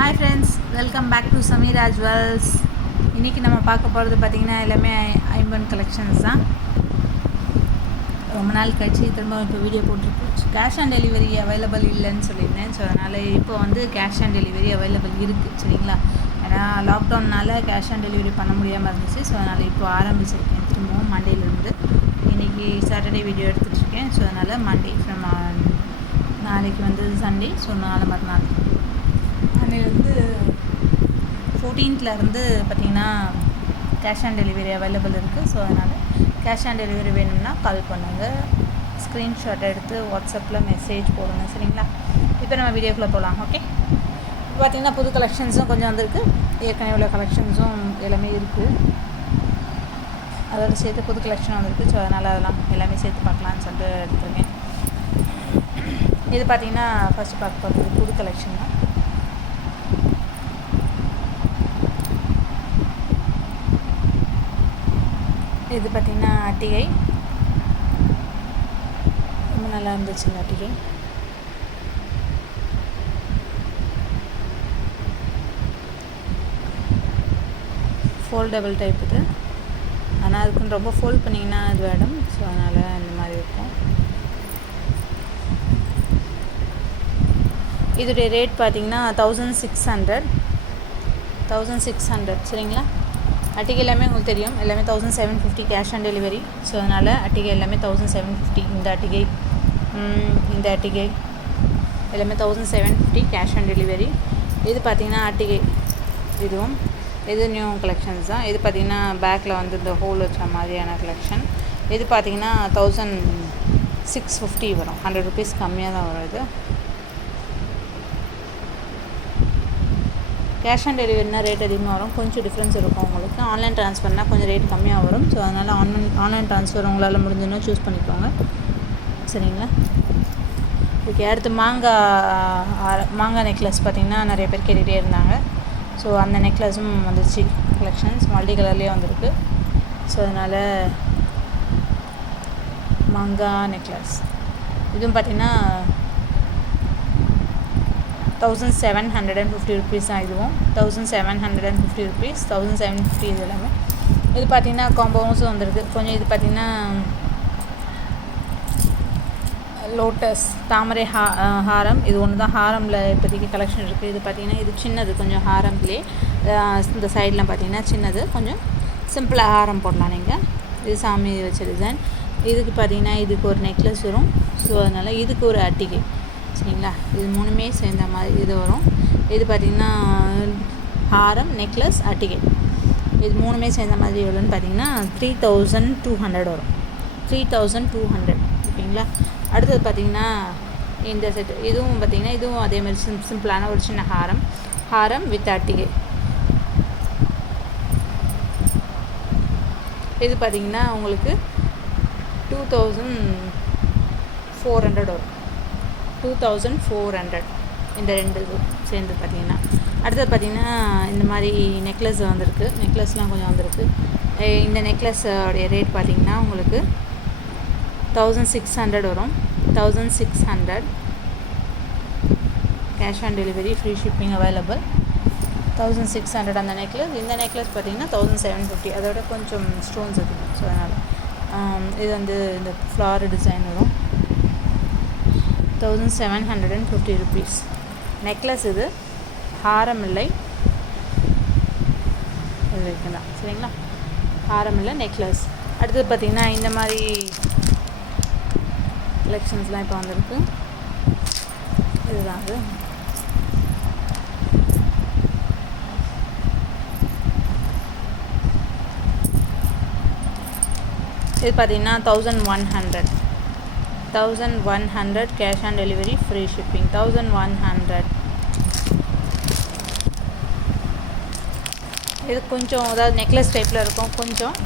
Hi friends, welcome back to Samira Jewels. இன்னைக்கு நம்ம பார்க்க போகிறது பார்த்திங்கன்னா எல்லாமே ஐம்பன் கலெக்ஷன்ஸ் தான். ரொம்ப நாள் கழிச்சு திரும்ப இப்போ வீடியோ போட்டிருக்கு. கேஷ் ஆன் டெலிவரி அவைலபிள் இல்லைன்னு சொல்லியிருந்தேன். ஸோ அதனால் இப்போ வந்து கேஷ் ஆன் டெலிவரி அவைலபிள் இருக்குது, சரிங்களா? ஏன்னா லாக்டவுன்னால் கேஷ் ஆன் டெலிவரி பண்ண முடியாமல் இருந்துச்சு. ஸோ அதனால் இப்போ ஆரம்பிச்சிருக்கேன் திரும்பவும் மண்டேலேருந்து. இன்றைக்கி சாட்டர்டே வீடியோ எடுத்துகிட்ருக்கேன். ஸோ அதனால் மண்டே ஃப்ரம் நாளைக்கு வந்து சண்டே. ஸோ நாளை மறுநாள் அன்னையிலேருந்து 14th பார்த்திங்கன்னா கேஷ் ஆன் டெலிவரி அவைலபிள் இருக்குது. ஸோ அதனால் கேஷ் ஆன் டெலிவரி வேணும்னா கால் பண்ணுங்கள், ஸ்க்ரீன்ஷாட் எடுத்து வாட்ஸ்அப்பில் மெசேஜ் போடுங்க, சரிங்களா? இப்போ நம்ம வீடியோக்குள்ளே போகலாம். ஓகே, இப்போ பார்த்திங்கன்னா புது கலெக்ஷன்ஸும் கொஞ்சம் வந்திருக்கு, ஏற்கனவே உள்ள கலெக்ஷன்ஸும் எல்லாமே இருக்குது, அதோடு சேர்த்து புது கலெக்ஷன் வந்திருக்கு. ஸோ அதனால் அதெல்லாம் எல்லாமே சேர்த்து பார்க்கலான்னு சொல்லிட்டு எடுத்துருக்கேன். இது பார்த்திங்கன்னா ஃபஸ்ட்டு பார்க்க போகிறது புது கலெக்ஷன் தான். இது பார்த்திங்கன்னா அட்டிகை ரொம்ப நல்லா இருந்துச்சு. இந்த அட்டிகை ஃபோல்டபுள் டைப் இது, ஆனால் அதுக்குன்னு ரொம்ப ஃபோல்ட் பண்ணிங்கன்னா அது வேணும். ஸோ அதனால் இந்த மாதிரி இருக்கும். இதோடைய ரேட் பார்த்திங்கன்னா 1600, சரிங்களா? அட்டிகை எல்லாமே உங்களுக்கு தெரியும், எல்லாமே 1750 கேஷ் ஆன் டெலிவரி. ஸோ அதனால் அட்டிகை எல்லாமே 1750. இந்த அட்டிகை எல்லாமே 1750 கேஷ் ஆன் டெலிவரி. இது பார்த்திங்கன்னா அட்டிகை, இது நியூ கலெக்ஷன்ஸ் தான். இது பார்த்திங்கன்னா பேக்கில் வந்து இந்த ஹோல் வச்ச மாதிரியான கலெக்ஷன். இது பார்த்திங்கன்னா 1650 வரும், 100 rupees கம்மியாக தான் வரும். இது கேஷ் ஆன் டெலிவரினா ரேட் அதிகமாக வரும், கொஞ்சம் டிஃப்ரென்ஸ் இருக்கும் உங்களுக்கு. ஆன்லைன் ட்ரான்ஸ்ஃபர்னால் கொஞ்சம் ரேட் கம்மியாக வரும். ஸோ அதனால் ஆன்லைன் ட்ரான்ஸ்ஃபர் உங்களால் முடிஞ்சுன்னா சூஸ் பண்ணிக்கோங்க, சரிங்களா? ஓகே, அடுத்து மாங்காய் நெக்லஸ் பார்த்திங்கன்னா நிறைய பேர் கேட்டுகிட்டே இருந்தாங்க. ஸோ அந்த நெக்லஸும் வந்துருச்சு, கலெக்ஷன்ஸ் மல்டி கலர்லேயே வந்திருக்கு. ஸோ அதனால் மாங்காய் நெக்லஸ் இதுவும் பார்த்திங்கன்னா 1750 rupees தான். இதுவும் 1750 rupees, 1750 இது எல்லாமே. இது பார்த்திங்கன்னா காம்போஸும் வந்திருக்கு கொஞ்சம். இது பார்த்திங்கன்னா லோட்டஸ் தாமரை ஹாரம், இது ஒன்று தான் ஹாரமில் இப்போதைக்கு கலெக்ஷன் இருக்குது. இது பார்த்திங்கன்னா இது சின்னது, கொஞ்சம் ஹாரம்லேயே இந்த சைடெலாம் பார்த்திங்கன்னா சின்னது, கொஞ்சம் சிம்பிளாக ஹாரம் போடலாம் நீங்கள். இது சாமி வச்ச டிசைன். இதுக்கு பார்த்திங்கன்னா இதுக்கு ஒரு நெக்லஸ் வரும். ஸோ அதனால் இதுக்கு ஒரு அட்டிகை, சரிங்களா? இது மூணுமே சேர்ந்த மாதிரி இது வரும். இது பார்த்திங்கன்னா ஹாரம், நெக்லஸ், அட்டிகை, இது மூணுமே சேர்ந்த மாதிரி எவ்வளோன்னு பார்த்திங்கன்னா 3200 வரும். 3200, ஓகேங்களா? அடுத்தது பார்த்திங்கன்னா இந்த செட், இதுவும் பார்த்திங்கன்னா இதுவும் அதே மாதிரி சிம்பிளான ஒரு சின்ன ஹாரம் வித் அட்டிகை. இது பார்த்திங்கன்னா உங்களுக்கு 2400 வரும், 2400 இந்த ரெண்டு இது சேர்ந்து பார்த்திங்கன்னா. அடுத்தது பார்த்திங்கன்னா இந்த மாதிரி நெக்லஸ் வந்திருக்கு, நெக்லஸ்லாம் கொஞ்சம் வந்திருக்கு. இந்த நெக்லஸோடைய ரேட் பார்த்திங்கன்னா உங்களுக்கு 1600 வரும், 1600 cash on delivery, free shipping available. 1600 அந்த நெக்லஸ். இந்த நெக்லஸ் பார்த்திங்கன்னா 1750, அதோட கொஞ்சம் ஸ்டோன்ஸ் இருக்குது. ஸோ அதனால் இது வந்து இந்த ஃப்ளார் டிசைன் வரும், 1750 rupees நெக்லஸ். இது ஹாரம் இல்லை, இது வரைக்கும் தான், சரிங்களா? ஹாரம் இல்லை, நெக்லஸ். அடுத்தது பார்த்திங்கன்னா இந்த மாதிரி கலெக்ஷன்ஸ்லாம் இப்போ வந்திருக்கு. இதுதான் அது. இது பார்த்திங்கன்னா 1100 cash on delivery, free shipping. 1100 இது கொஞ்சம் அதாவது நெக்லஸ் டைப்பில் இருக்கும். கொஞ்சம்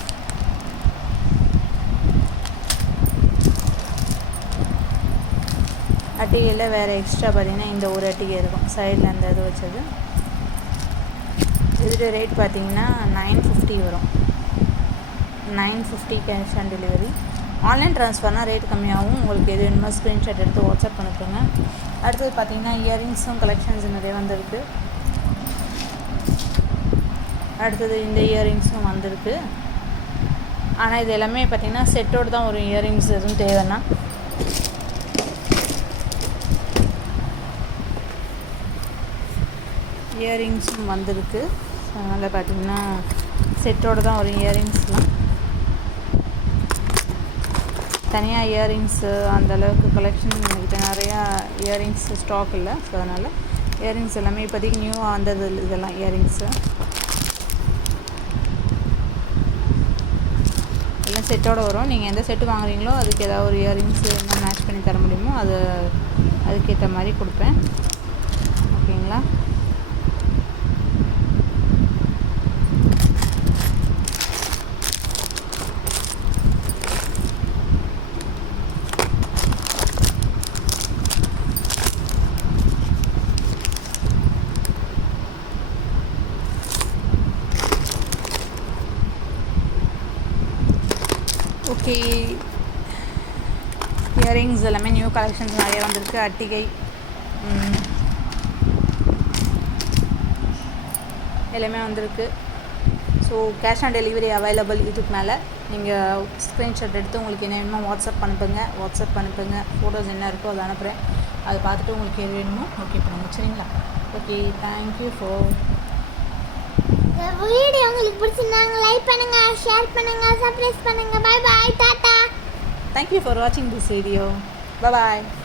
அட்டிகையில் வேறு எக்ஸ்ட்ரா பார்த்திங்கன்னா இந்த ஒரு அட்டிகை இருக்கும் சைடில், அந்த இது வச்சது. இதோட ரேட் பார்த்திங்கன்னா 950 வரும், 950 கேஷ் ஆன் டெலிவரி. ஆன்லைன் ட்ரான்ஸ்ஃபர்னால் ரேட் கம்மியாகவும். உங்களுக்கு எது வேணுமோ ஸ்க்ரீன்ஷாட் எடுத்து வாட்ஸ்அப் பண்ணிக்கோங்க. அடுத்தது பார்த்திங்கன்னா இயரிங்ஸும் கலெக்ஷன்ஸ் நிறைய வந்திருக்கு. அடுத்தது இந்த இயரிங்ஸும் வந்திருக்கு. ஆனால் இது எல்லாமே பார்த்திங்கன்னா செட்டோடு தான் ஒரு இயரிங்ஸ் எதுவும் தேவைன்னா. இயரிங்ஸும் வந்திருக்கு. அதனால் பார்த்திங்கன்னா செட்டோடு தான் ஒரு இயரிங்ஸ்லாம். தனியாக இயரிங்ஸு அந்தளவுக்கு கலெக்ஷன் என்கிட்ட நிறையா இயரிங்ஸ் ஸ்டாக் இல்லை. ஸோ அதனால் இயரிங்ஸ் எல்லாமே இப்போதைக்கு நியூவாக வந்தது இதெல்லாம் இயரிங்ஸு எல்லாம் செட்டோடு வரும். நீங்கள் எந்த செட்டு வாங்குறீங்களோ அதுக்கு ஏதாவது ஒரு இயரிங்ஸ் என்ன மேட்ச் பண்ணி தர முடியுமோ அதுக்கேற்ற மாதிரி கொடுப்பேன். ஓகேங்களா? ஓகே, இயரிங்ஸ் எல்லாமே நியூ கலெக்ஷன்ஸ் நிறைய வந்திருக்கு. அட்டிகை எல்லாமே வந்திருக்கு. So cash on delivery available. இதுக்கு மேலே நீங்கள் ஸ்க்ரீன்ஷாட் எடுத்து உங்களுக்கு என்ன வேணுமோ வாட்ஸ்அப் அனுப்புங்க. ஃபோட்டோஸ் என்ன இருக்கோ அதை அனுப்புகிறேன். அதை பார்த்துட்டு உங்களுக்கு எது வேணுமோ ஓகே பண்ணுங்க. சரிங்களா? Okay, thank you for video. உங்களுக்கு பிடிச்சிருந்தாங்க லைக் பண்ணுங்க, ஷேர் பண்ணுங்க, சப்ஸ்கிரைப் பண்ணுங்க. Bye bye, tata. Thank you for watching this video. Bye bye.